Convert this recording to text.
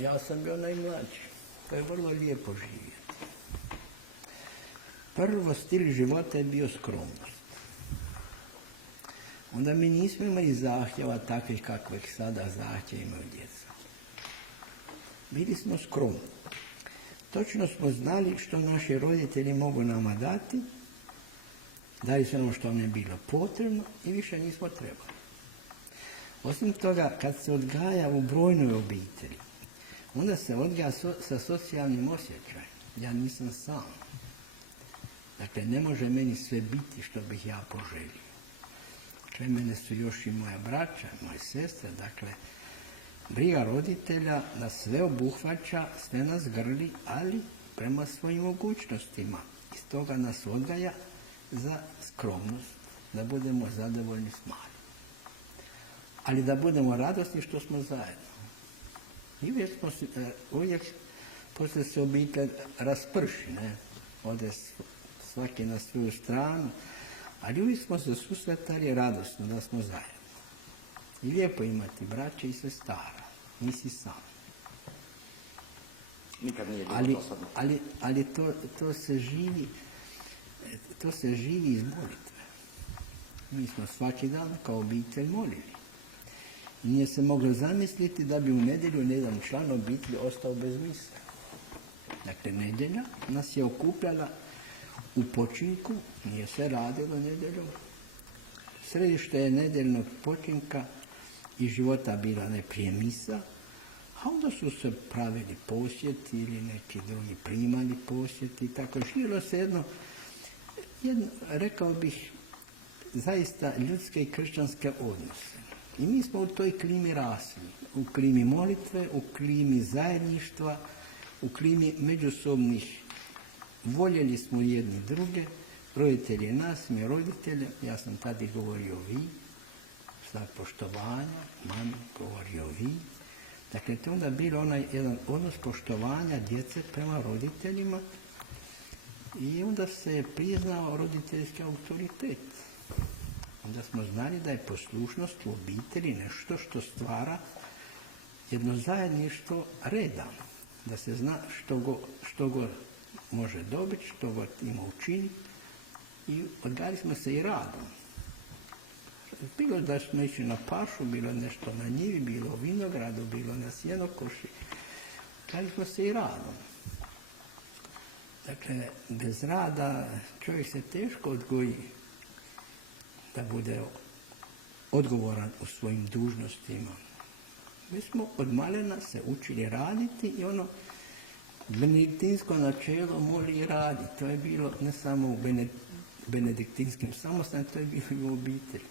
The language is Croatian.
Ja sam bio najmlađi. To je vrlo lijepo živjeti. Prvo stil života je bio skromnost. Onda mi nismo imali zahtjeva takvih kakvih sada zahtjeva imaju djeca. Bili smo skromni. Točno smo znali što naši roditelji mogu nama dati, dali su nam što nam je bilo potrebno i više nismo trebali. Osim toga, kad se odgaja u brojnoj obitelji, onda se odgaja sa socijalnim osjećajem. Ja nisam sam. Dakle, ne može meni sve biti što bih ja poželio. Dakle, mene su još i moja braća, moje sestre. Dakle, briga roditelja nas sve obuhvaća, sve nas grli, ali prema svojim mogućnostima. Iz toga nas odgaja za skromnost, da budemo zadovoljni s malim. Ali da budemo radosni što smo zajedno. I uvijek poslije se obitelj rasprši, ne? Ode svaki na svoju stranu, ali uvijek smo se susretali radosno da smo zajedno. I lijepo imati braće i sestara, nisi sam. Nikad nije bilo dosadno. Ali to se živi iz molitve. Mi smo svaki dan kao obitelj molili. Nije se moglo zamisliti da bi u nedjelju jedan član obitelji ostao bez mise. Dakle, nedjelja nas je okupljala u počinku, nije se radilo nedjeljom. Središte je nedjeljnog počinka i života bila najprije misa, a onda su se pravili posjeti ili neki drugi primali posjeti i tako. Širilo se jedno, rekao bih, zaista ljudske i kršćanske odnose. I mi smo u toj klimi rasli, u klimi molitve, u klimi zajedništva, u klimi međusobnih. Voljeli smo jedni druge, roditelji nas, mi roditelje, ja sam tada govorio vi, sa poštovanja, mami govorio vi. Dakle, to je onda bilo onaj jedan odnos poštovanja djece prema roditeljima i onda se je priznao roditeljski autoritet. Onda smo znali da je poslušnost u obitelji nešto što stvara jedno zajedništvo reda. Da se zna što god može dobiti, što god ima učiniti i odgajali smo se i radom. Bilo da smo išli na pašu, bilo nešto na njivi, bilo u vinogradu, bilo na sjenokoši. Odgajali smo se i radom. Dakle, bez rada čovjek se teško odgoji da bude odgovoran u svojim dužnostima. Mi smo od malena se učili raditi i ono benediktinsko načelo moli raditi. To je bilo ne samo u benediktinskim samostanom, to je bilo i u obitelji.